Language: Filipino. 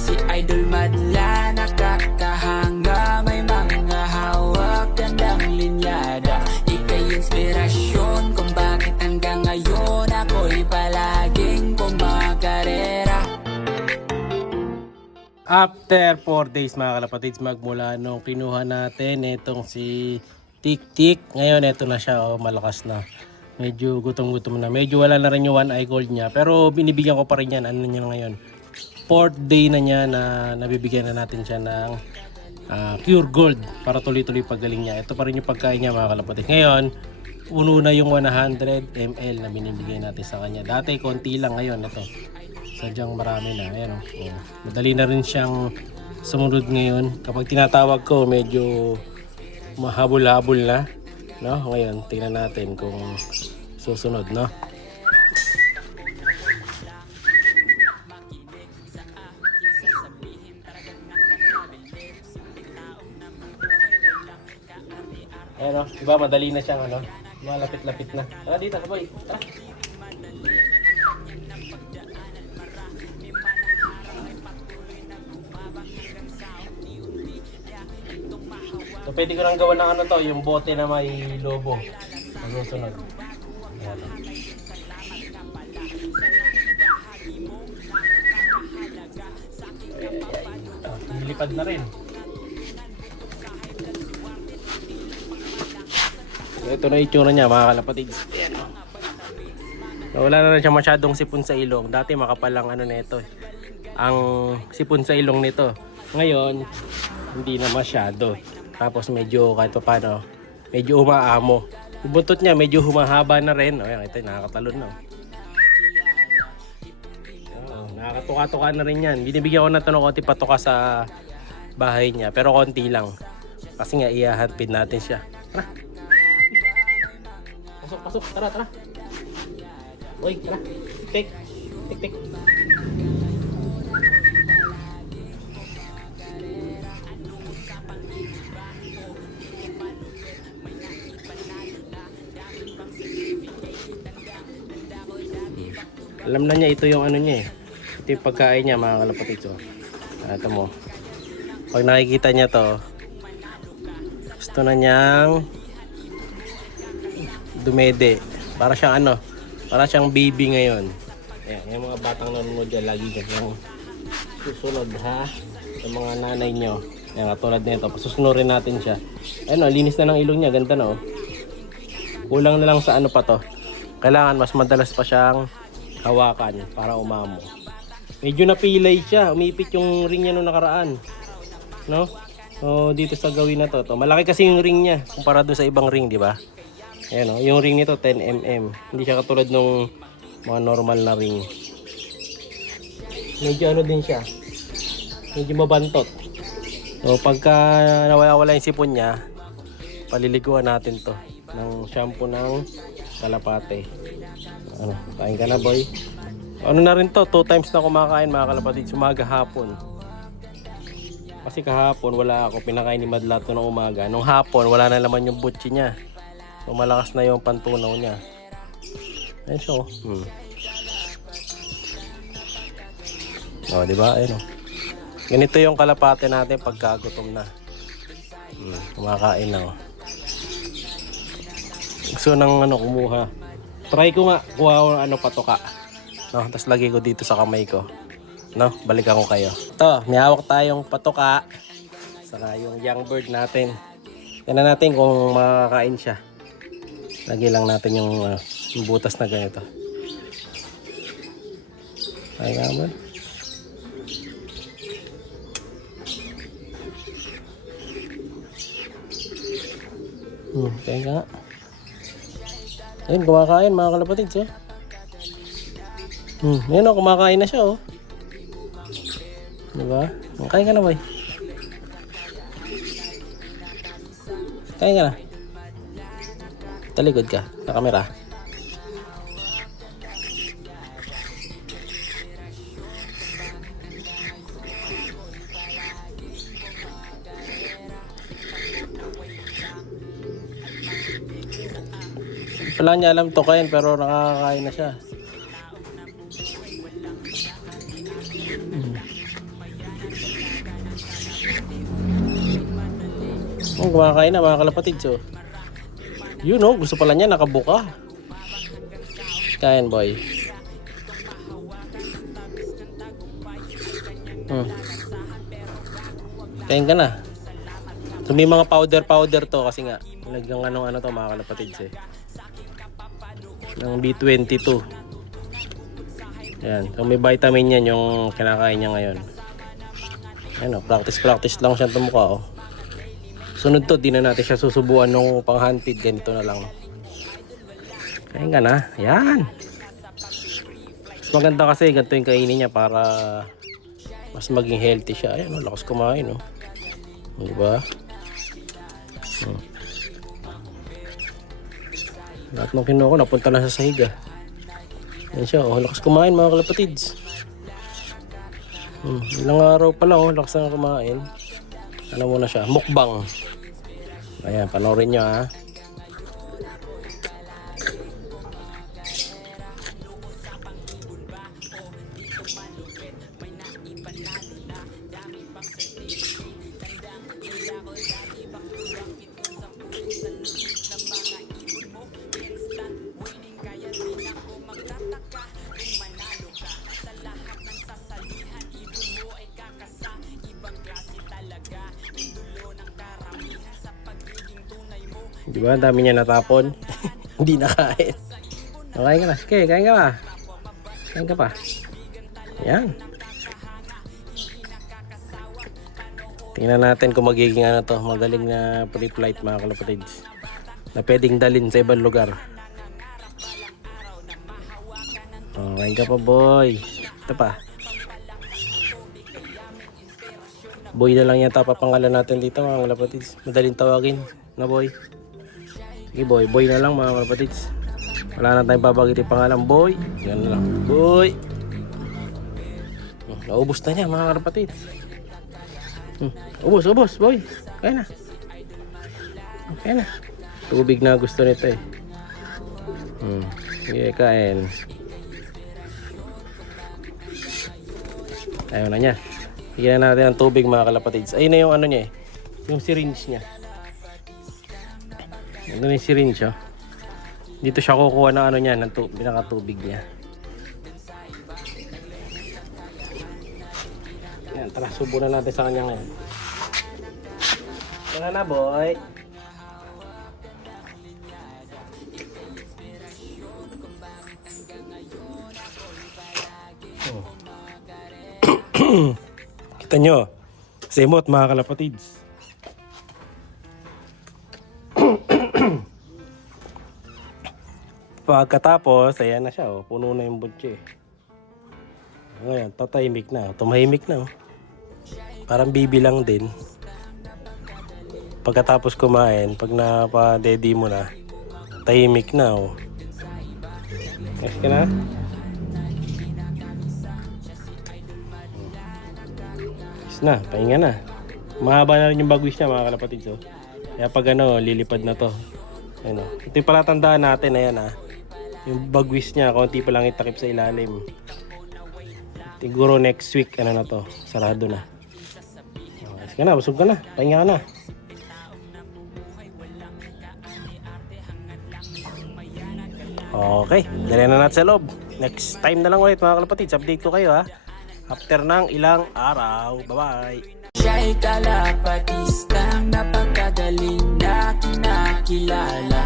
si Idol madla, nakakahanga, may mga hawak, gandang linyada. Ika'y inspirasyon kung bakit hanggang ngayon ako'y palaging kumakarera. After 4 days mga kalapatids, magmula nung kinuha natin itong si Tik-Tik, ngayon ito na siya, oh, malakas na. Medyo gutom-gutom na. Medyo wala na rin yung 1 eye gold niya, pero binibigyan ko pa rin yan. Ano niya ngayon? 4th day na niya na nabibigyan na natin siya ng pure gold para tuloy-tuloy paggaling niya. Ito pa rin yung pagkain niya mga kalapatids. Ngayon, uno na yung 100 ml na binibigay natin sa kanya. Dati konti lang, ngayon ito. Sadyang marami na. Ayan, oh. Madali na rin siyang sumunod ngayon. Kapag tinatawag ko, medyo mahabol-habol na. No? Ngayon, tingnan natin kung susunod, no? Ayan, oh. Diba, madali na siyang, ano? Malapit-lapit na. Tara dito, boy. Tara. So, pwede ko lang gawa ng ano to, yung bote na may lobo. Masusunod. Ayan. Nilipad na rin. So, ito na itsura niya mga kalapatids. Ayan. Wala na rin siya masyadong sipon sa ilong. Dati makapal lang ano nito. Ang sipon sa ilong nito. Ngayon, hindi na masyado. Tapos medyo kahit pa paano, medyo umaamo. Yung buntot niya medyo humahaba na rin. O yan, ito nakakatalon na. Nakakatuka-tuka na rin yan. Binibigyan ko na ito ng konti patuka sa bahay niya. Pero konti lang. Kasi nga ihahanpin natin siya. Tara. Pasok, pasok. Tara, tara. Uy, tara. Tik, tik, tik. Alam na niya ito yung ano niya eh. Ito yung pagkain niya mga kalapatids. Ito mo. Pag nakikita niya to, gusto na niyang dumede. Para siyang ano, para siyang baby ngayon. Ayan, yung mga batang nanonood dyan, lagi dyan yung susunod ha. Yung mga nanay nyo. Ayan, katulad nito. Pasusunurin natin siya. Ayan o, linis na ng ilong niya. Ganda na o. Kulang na lang sa ano pa to. Kailangan mas madalas pa siyang hawakan para umamo. Medyo napilay siya. Umipit yung ring niya nung nakaraan. No? So, dito sa gawin na to. Malaki kasi yung ring niya kumpara dun sa ibang ring, di ba? Ayan o. Yung ring nito 10 mm. Hindi siya katulad nung mga normal na ring. Medyo ano din siya. Medyo mabantot. So, pagka nawala-wala yung sipon niya, paliliguan natin to ng shampoo ng kalapate. Ano, kain ka na boy. Ano na rin to, 2 times na kumakain mga kalapatids, umaga hapon. Kasi kahapon wala ako, pinakain ni Madla to ng umaga. Nung hapon wala na naman yung butchi niya. So malakas na yung pantunaw niya. Ayun siya oh. Oh, di ba? Ayun oh. Ganito yung kalapate natin pagka gutom na. Kumakain na oh. Gusto nang ano kumuha. Try ko nga kuha ko ano patuka. No, tapos lagay ko dito sa kamay ko. No, balikan ko kayo. Ito, may hawak tayong patuka. Saka yung young bird natin. Tingnan natin kung makakain siya. Lagay lang natin yung butas na ganito. Ay naman. Kaya nga. Ayun, kumakain mga kalapatids eh. Ayun o, kumakain na siya oh. Diba? Kain ka na boy. Kain ka na. Talikod ka sa camera. Wala niya alam to kain pero nakakakain na siya. Kumakain na mga kalapatids. Oh. Yun oh, gusto pala niya nakabuka. Kain boy. Kain ka na. So may mga powder to kasi nga nilagyan ano to mga kalapatids eh. Ng B22. Yan. So may vitamin yan yung kinakain niya ngayon. Ano, practice lang siyang tumukha oh. Sunod to, di na natin siya susubuan nung pang hand feed, ganito na lang. Kain ka na. Yan. Mas maganda kasi ganito yung kainin niya para mas maging healthy siya. Ayan, lakas kumain oh. Diba? Lahat ng kinuha ko napunta na sa sahig ah. Yan siya oh, lakas kumain mga kalapatids. Ilang araw pa lang oh, lakas na kumain. Ano muna siya, mukbang. Ayan, panoorin nyo ha. Diba? Ang dami niya natapon. Hindi nakain. Kain ka na. Okay, kain ka pa. Kain ka pa. Ayan. Tingnan natin kung magiging ano to. Magaling na pre-flight mga kalapatids. Na pwedeng dalhin sa ibang lugar. Oh, kain ka pa boy. Ito pa. Boy na lang yata papangalan natin dito mga kalapatids. Madaling tawagin na boy. Sige boy, boy na lang mga kapatids. Wala na tayong babagitin pangalan, boy. Yan na lang, boy. Naubos na niya mga kapatids. Ubos, boy. Kaya na. Kaya na. Tubig na gusto nito eh. Sige, kain. Ayaw na niya. Bigyan na natin ng tubig mga kalapatids. Ayun na yung ano niya eh. Yung syringe niya. Ito na yung syringe oh. Dito siya kukuha ng ano niya, ng pinakatubig niya. Yan, tara, subo na natin sa kanya ngayon. Tara na boy. Kita nyo, semot mga kalapatids. Pagkatapos, ayan na siya, oh. Puno na yung butche. Ngayon, tatahimik na. Tumahimik na. Oh. Parang bibilang din. Pagkatapos kumain, pag napadedi mo na, tahimik na. Oh. Next ka na? Next na, pahinga na. Mahaba na rin yung bagwis niya mga kalapatids. Oh. Kaya pag ano, lilipad na to. Ayan, oh. Ito yung palatandaan natin, ayan ah. Yung bagwis niya, konti pa lang itakip sa ilalim. Siguro next week, ano na to, sarado na. Ayos ka na, busog ka na, pahinga ka na. Okay, dali na natin sa loob. Next time na lang ulit mga kalapatids, update ko kayo ha. After ng ilang araw, bye-bye. Siya'y kalapatistang napakagaling na kinakilala.